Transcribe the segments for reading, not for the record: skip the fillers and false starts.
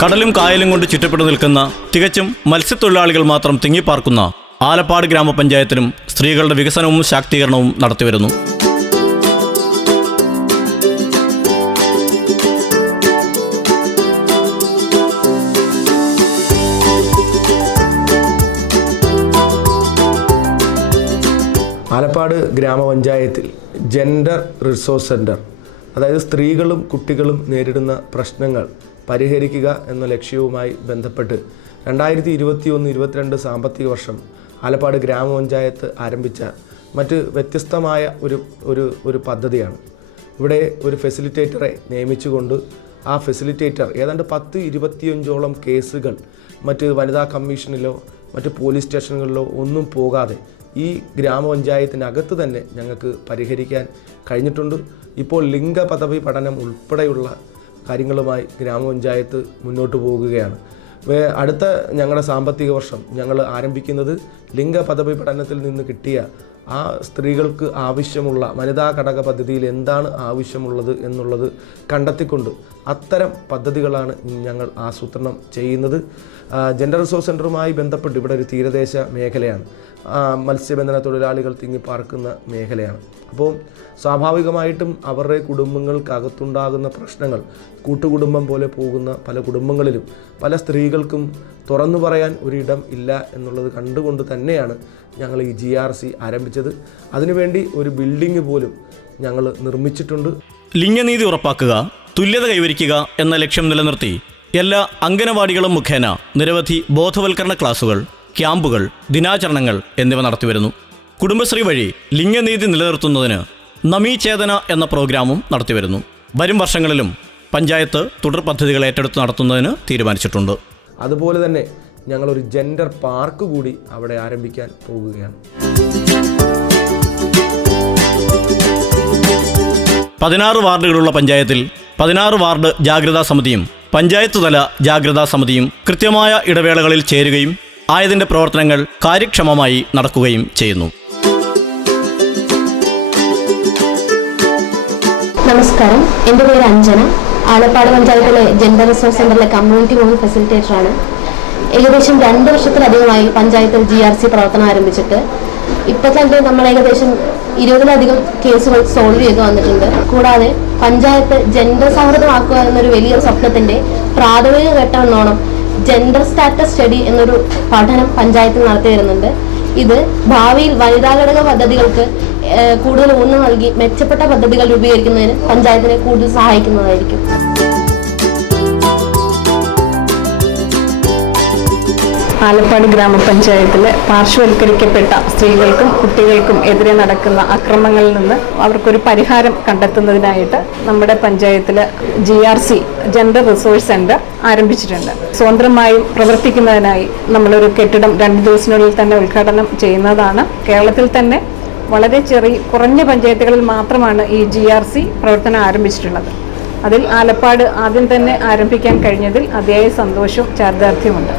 കടലും കായലും കൊണ്ട് ചുറ്റപ്പെട്ടു നിൽക്കുന്ന തികച്ചും മത്സ്യത്തൊഴിലാളികൾ മാത്രം തിങ്ങിപ്പാർക്കുന്ന ആലപ്പാട് ഗ്രാമപഞ്ചായത്തിലും സ്ത്രീകളുടെ വികസനവും ശാക്തീകരണവും നടത്തിവരുന്നു. ആലപ്പാട് ഗ്രാമപഞ്ചായത്തിൽ ജെൻഡർ റിസോഴ്സ് സെൻറ്റർ, അതായത് സ്ത്രീകളും കുട്ടികളും നേരിടുന്ന പ്രശ്നങ്ങൾ പരിഹരിക്കുക എന്ന ലക്ഷ്യവുമായി ബന്ധപ്പെട്ട് 2021-22 സാമ്പത്തിക വർഷം ആലപ്പാട് ഗ്രാമപഞ്ചായത്ത് ആരംഭിച്ച മറ്റ് വ്യത്യസ്തമായ ഒരു പദ്ധതിയാണ്. ഇവിടെ ഒരു ഫെസിലിറ്റേറ്ററെ നിയമിച്ചുകൊണ്ട് ആ ഫെസിലിറ്റേറ്റർ ഏതാണ്ട് 10-25ഓളം കേസുകൾ മറ്റ് വനിതാ കമ്മീഷനിലോ മറ്റ് പോലീസ് സ്റ്റേഷനുകളിലോ ഒന്നും പോകാതെ ഈ ഗ്രാമപഞ്ചായത്തിനകത്ത് തന്നെ ഞങ്ങൾക്ക് പരിഹരിക്കാൻ കഴിഞ്ഞിട്ടുണ്ട്. ഇപ്പോൾ ലിംഗ പദവി പഠനം ഉൾപ്പെടെയുള്ള കാര്യങ്ങളുമായി ഗ്രാമപഞ്ചായത്ത് മുന്നോട്ട് പോകുകയാണ്. അടുത്ത ഞങ്ങളുടെ സാമ്പത്തിക വർഷം ഞങ്ങൾ ആരംഭിക്കുന്നത് ലിംഗ പദവി പഠനത്തിൽ നിന്ന് കിട്ടിയ ആ സ്ത്രീകൾക്ക് ആവശ്യമുള്ള വനിതാ ഘടക പദ്ധതിയിൽ എന്താണ് ആവശ്യമുള്ളത് എന്നുള്ളത് കണ്ടെത്തിക്കൊണ്ട് അത്തരം പദ്ധതികളാണ് ഞങ്ങൾ ആസൂത്രണം ചെയ്യുന്നത്. ജെൻഡർ റിസോഴ്സ് സെൻ്ററുമായി ബന്ധപ്പെട്ട് ഇവിടെ ഒരു തീരദേശ മേഖലയാണ്, മത്സ്യബന്ധന തൊഴിലാളികൾ തിങ്ങിപ്പാർക്കുന്ന മേഖലയാണ്. അപ്പോൾ സ്വാഭാവികമായിട്ടും അവരുടെ കുടുംബങ്ങൾക്കകത്തുണ്ടാകുന്ന പ്രശ്നങ്ങൾ കൂട്ടുകുടുംബം പോലെ പോകുന്ന പല കുടുംബങ്ങളിലും പല സ്ത്രീകൾക്കും തുറന്നു പറയാൻ ഒരിടം ഇല്ല എന്നുള്ളത് കണ്ടുകൊണ്ട് തന്നെയാണ് ഞങ്ങൾ ഈ GRC ആരംഭിച്ചത്. അതിനുവേണ്ടി ഒരു ബിൽഡിംഗ് പോലും ഞങ്ങൾ നിർമ്മിച്ചിട്ടുണ്ട്. ലിംഗനീതി ഉറപ്പാക്കുക, തുല്യത കൈവരിക്കുക എന്ന ലക്ഷ്യം നിലനിർത്തി എല്ലാ അംഗനവാടികളും മുഖേന നിരവധി ബോധവൽക്കരണ ക്ലാസുകൾ, ക്യാമ്പുകൾ, ദിനാചരണങ്ങൾ എന്നിവ നടത്തിവരുന്നു. കുടുംബശ്രീ വഴി ലിംഗനീതി നിലനിർത്തുന്നതിന് നമീ ചേതന എന്ന പ്രോഗ്രാമും നടത്തിവരുന്നു. വരും വർഷങ്ങളിലും പഞ്ചായത്ത് തുടർ പദ്ധതികൾ ഏറ്റെടുത്ത് നടത്തുന്നതിന് തീരുമാനിച്ചിട്ടുണ്ട്. അതുപോലെ തന്നെ ഞങ്ങളൊരു ജെൻഡർ പാർക്ക് കൂടി അവിടെ ആരംഭിക്കാൻ പോകുകയാണ്. 16 വാർഡുകളുള്ള പഞ്ചായത്തിൽ 16 വാർഡ് ജാഗ്രതാ സമിതിയും പഞ്ചായത്ത് തല ജാഗ്രതാ സമിതിയും കൃത്യമായ ഇടവേളകളിൽ ചേരുകയും ആയതിൻ്റെ പ്രവർത്തനങ്ങൾ കാര്യക്ഷമമായി നടക്കുകയും ചെയ്യുന്നു. നമസ്കാരം, എൻ്റെ പേര് അഞ്ജന. ആലപ്പാട് പഞ്ചായത്തിലെ ജെൻഡർ റിസോഴ്സ് സെൻ്ററിലെ കമ്മ്യൂണിറ്റി മൂവ്മെൻറ്റ് ഫെസിലിറ്റേറ്ററാണ്. ഏകദേശം 2 വർഷത്തിലധികമായി പഞ്ചായത്തിൽ GRC പ്രവർത്തനം ആരംഭിച്ചിട്ട് ഇപ്പോൾ തന്നെ നമ്മൾ ഏകദേശം 20ലധികം കേസുകൾ സോൾവ് ചെയ്ത് വന്നിട്ടുണ്ട്. കൂടാതെ പഞ്ചായത്ത് ജെൻഡർ സൗഹൃദമാക്കുക എന്നൊരു വലിയൊരു സ്വപ്നത്തിൻ്റെ പ്രാഥമിക ഘട്ടം എന്നോണം ജെൻഡർ സ്റ്റാറ്റസ് സ്റ്റഡി എന്നൊരു പഠനം പഞ്ചായത്തിൽ നടത്തി വരുന്നുണ്ട്. ഇത് ഭാവിയിൽ വനിതാ ഘടക പദ്ധതികൾക്ക് കൂടുതൽ ഊന്നൽ നൽകി മെച്ചപ്പെട്ട പദ്ധതികൾ രൂപീകരിക്കുന്നതിന് പഞ്ചായത്തിനെ കൂടുതൽ സഹായിക്കുന്നതായിരിക്കും. ആലപ്പാട് ഗ്രാമപഞ്ചായത്തിലെ പാർശ്വവൽക്കരിക്കപ്പെട്ട സ്ത്രീകൾക്കും കുട്ടികൾക്കും എതിരെ നടക്കുന്ന അക്രമങ്ങളിൽ നിന്ന് അവർക്കൊരു പരിഹാരം കണ്ടെത്തുന്നതിനായിട്ട് നമ്മുടെ പഞ്ചായത്തിൽ GRC ജെൻഡർ റിസോഴ്സ് സെൻ്റർ ആരംഭിച്ചിട്ടുണ്ട്. സ്വതന്ത്രമായും പ്രവർത്തിക്കുന്നതിനായി നമ്മളൊരു കെട്ടിടം 2 ദിവസത്തിനുള്ളിൽ തന്നെ ഉദ്ഘാടനം ചെയ്യുന്നതാണ്. കേരളത്തിൽ തന്നെ വളരെ കുറഞ്ഞ പഞ്ചായത്തുകളിൽ മാത്രമാണ് ഈ GRC പ്രവർത്തനം ആരംഭിച്ചിട്ടുള്ളത്. അതിൽ ആലപ്പാട് ആദ്യം തന്നെ ആരംഭിക്കാൻ കഴിഞ്ഞതിൽ അതിയായ സന്തോഷവും ചാരിതാർത്ഥ്യമുണ്ട്.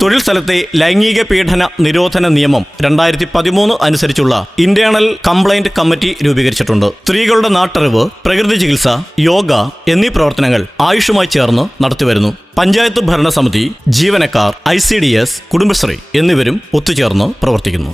തൊഴിൽ സ്ഥലത്തെ ലൈംഗിക പീഡന നിരോധന നിയമം 2013 അനുസരിച്ചുള്ള ഇന്റേണൽ കംപ്ലൈന്റ് കമ്മിറ്റി രൂപീകരിച്ചിട്ടുണ്ട്. സ്ത്രീകളുടെ നാട്ടറിവ്, പ്രകൃതി ചികിത്സ, യോഗ എന്നീ പ്രവർത്തനങ്ങൾ ആയുഷുമായി ചേർന്ന് നടത്തിവരുന്നു. പഞ്ചായത്ത് ഭരണസമിതി, ജീവനക്കാർ, ICDS, കുടുംബശ്രീ എന്നിവരും ഒത്തുചേർന്ന് പ്രവർത്തിക്കുന്നു.